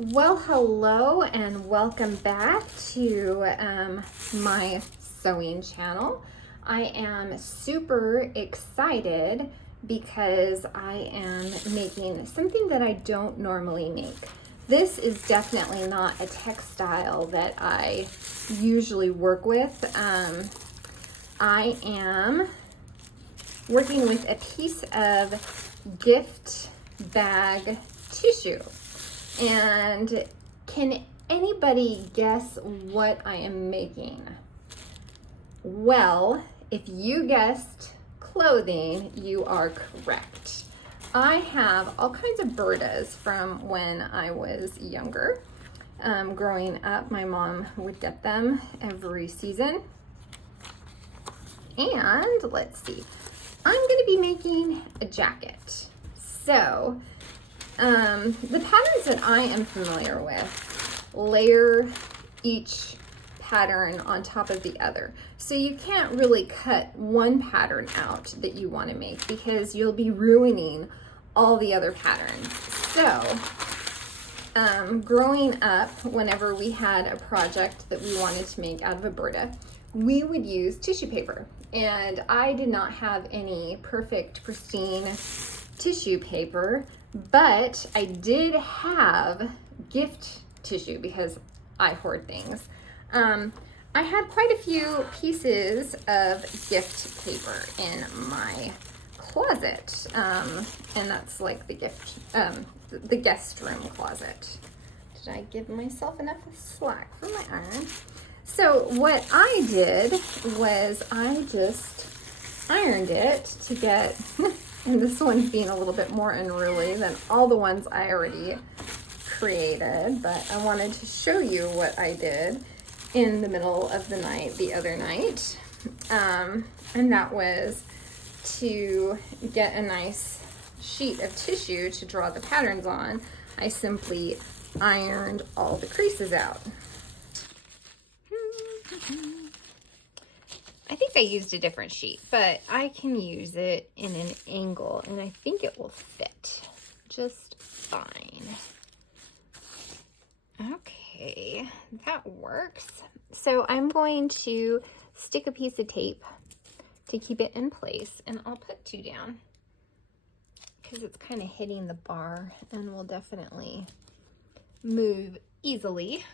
Well, hello and welcome back to my sewing channel. I am super excited because I am making something that I don't normally make. This is definitely not a textile that I usually work with. I am working with a piece of gift bag tissue. And can anybody guess what I am making? Well, if you guessed clothing, you are correct. I have all kinds of Burdas from when I was younger. Growing up, my mom would get them every season. And let's see, I'm gonna be making a jacket. So, the patterns that I am familiar with layer each pattern on top of the other. So you can't really cut one pattern out that you want to make because you'll be ruining all the other patterns. So, growing up, whenever we had a project that we wanted to make out of a Burda, we would use tissue paper. And I did not have any perfect, pristine tissue paper, but I did have gift tissue because I hoard things. I had quite a few pieces of gift paper in my closet, and that's like the the guest room closet. Did I give myself enough slack for my iron? So what I did was I just ironed it to get and this one's being a little bit more unruly than all the ones I already created, but I wanted to show you what I did in the middle of the night the other night. And that was to get a nice sheet of tissue to draw the patterns on. I simply ironed all the creases out. I think I used a different sheet, but I can use it in an angle and I think it will fit just fine. Okay, that works. So I'm going to stick a piece of tape to keep it in place, and I'll put 2 down because it's kind of hitting the bar and will definitely move easily.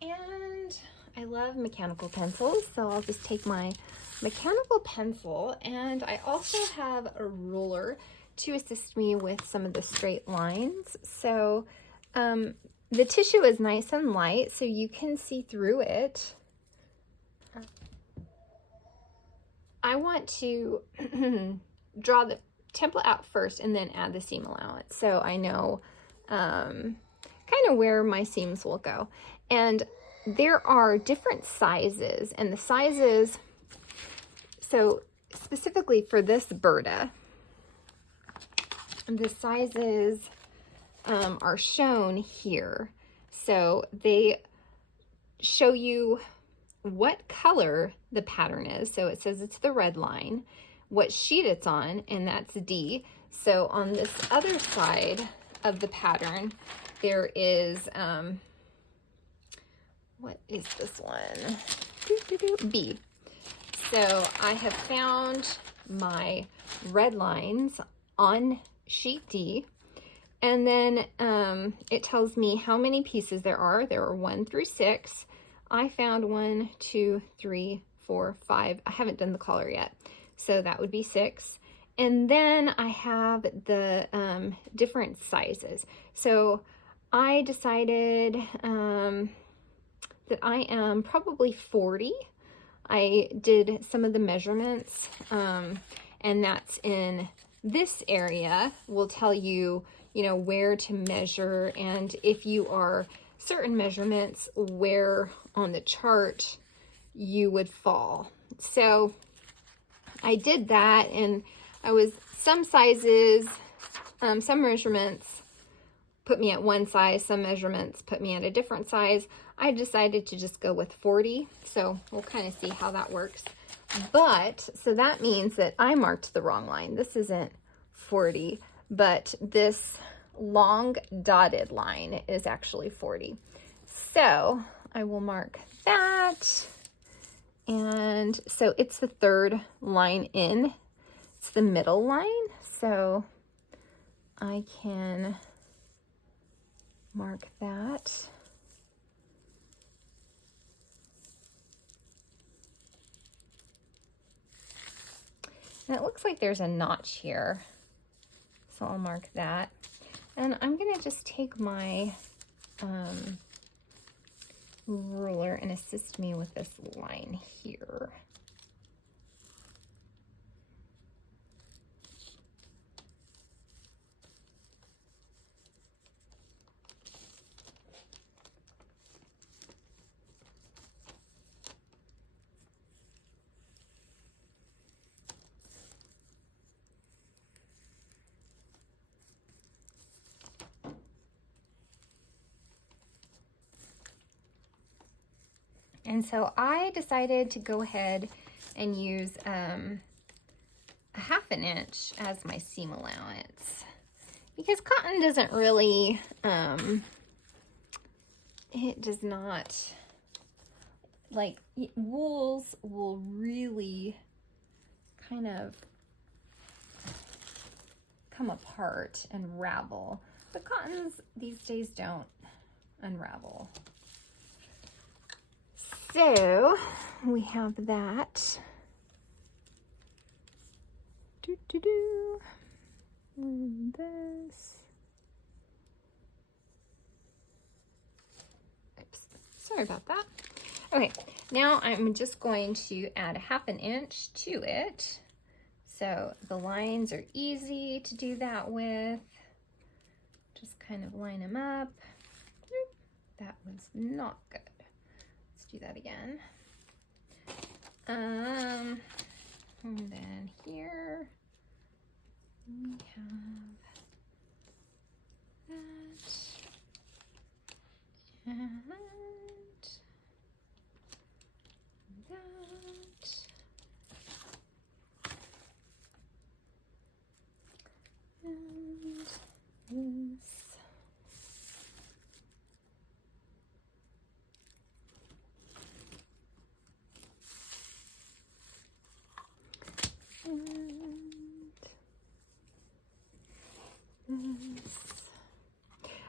And I love mechanical pencils, so I'll just take my mechanical pencil, and I also have a ruler to assist me with some of the straight lines. So the tissue is nice and light, so you can see through it. I want to draw the template out first and then add the seam allowance, so I know kind of where my seams will go. And there are different sizes, and the sizes, so specifically for this Burda, the sizes are shown here. So they show you what color the pattern is. So it says it's the red line, what sheet it's on, and that's D. So on this other side of the pattern, there is, what is this one? B. So I have found my red lines on sheet D, and then it tells me how many pieces there are. There are 1 through 6. I found 1, 2, 3, 4, 5. I haven't done the collar yet, so that would be 6. And then I have the different sizes. So I decided that I am probably 40. I did some of the measurements, and that's in this area. Will tell you, where to measure, and if you are certain measurements, where on the chart you would fall. So I did that, and I was some sizes, some measurements put me at one size, some measurements put me at a different size. I decided to just go with 40, so we'll kind of see how that works. But, so that means that I marked the wrong line. This isn't 40, but this long dotted line is actually 40. So I will mark that. And so it's the third line in. It's the middle line. So I can mark that. And it looks like there's a notch here. So I'll mark that. And I'm gonna just take my ruler and assist me with this line here. And so I decided to go ahead and use a 1/2 inch as my seam allowance, because cotton doesn't really, it does not, like, wools will really kind of come apart and ravel, but cottons these days don't unravel. So we have that. And this. Oops, sorry about that. Okay, now I'm just going to add 1/2 inch to it. So the lines are easy to do that with. Just kind of line them up. That was not good. Do that again. And then here we have that, and that, and this.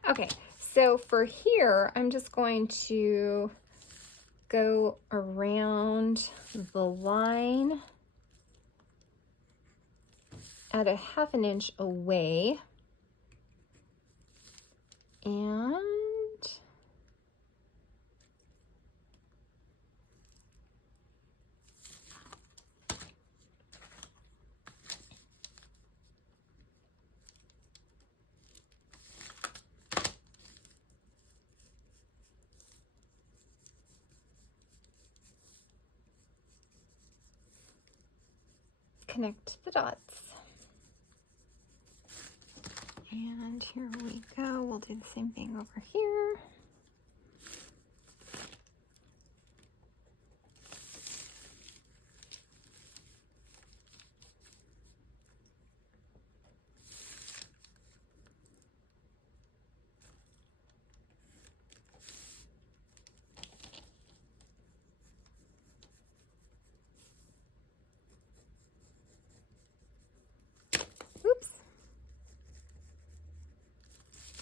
Okay, so for here, I'm just going to go around the line at a 1/2 inch away, and connect the dots. And here we go. We'll do the same thing over here.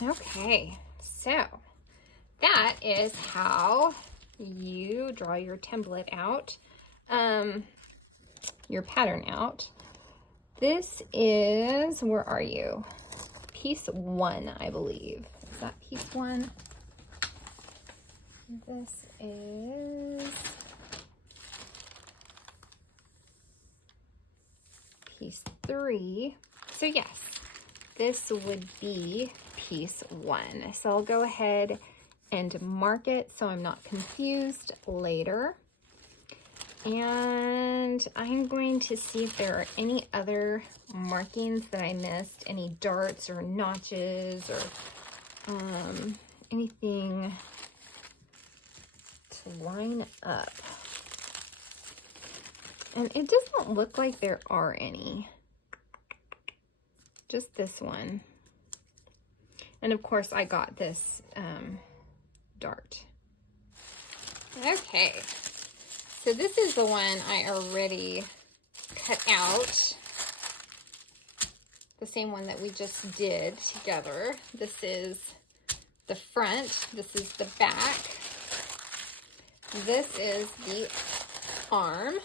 Okay, so that is how you draw your template out, your pattern out. This is, where are you? Piece 1, I believe. Is that piece 1? This is piece 3. So yes, this would be piece 1. So I'll go ahead and mark it so I'm not confused later. And I'm going to see if there are any other markings that I missed, any darts or notches or anything to line up. And it doesn't look like there are any. just this one. And of course I got this dart. Okay, so this is the one I already cut out. The same one that we just did together. This is the front, this is the back, this is the arm,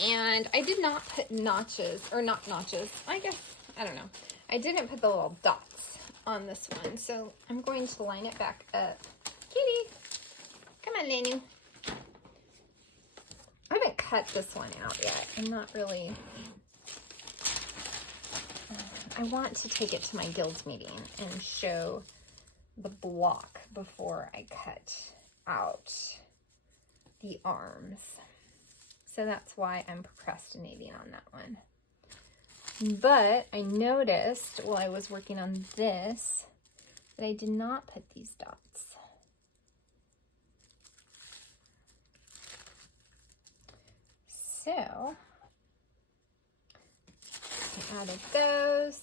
and I did not put notches, or not notches, I guess, I don't know. I didn't put the little dots on this one, so I'm going to line it back up. Kitty, come on, Lanu. I haven't cut this one out yet. I'm not really, I want to take it to my guild meeting and show the block before I cut out the arms. So that's why I'm procrastinating on that one. But I noticed while I was working on this that I did not put these dots. So I added those.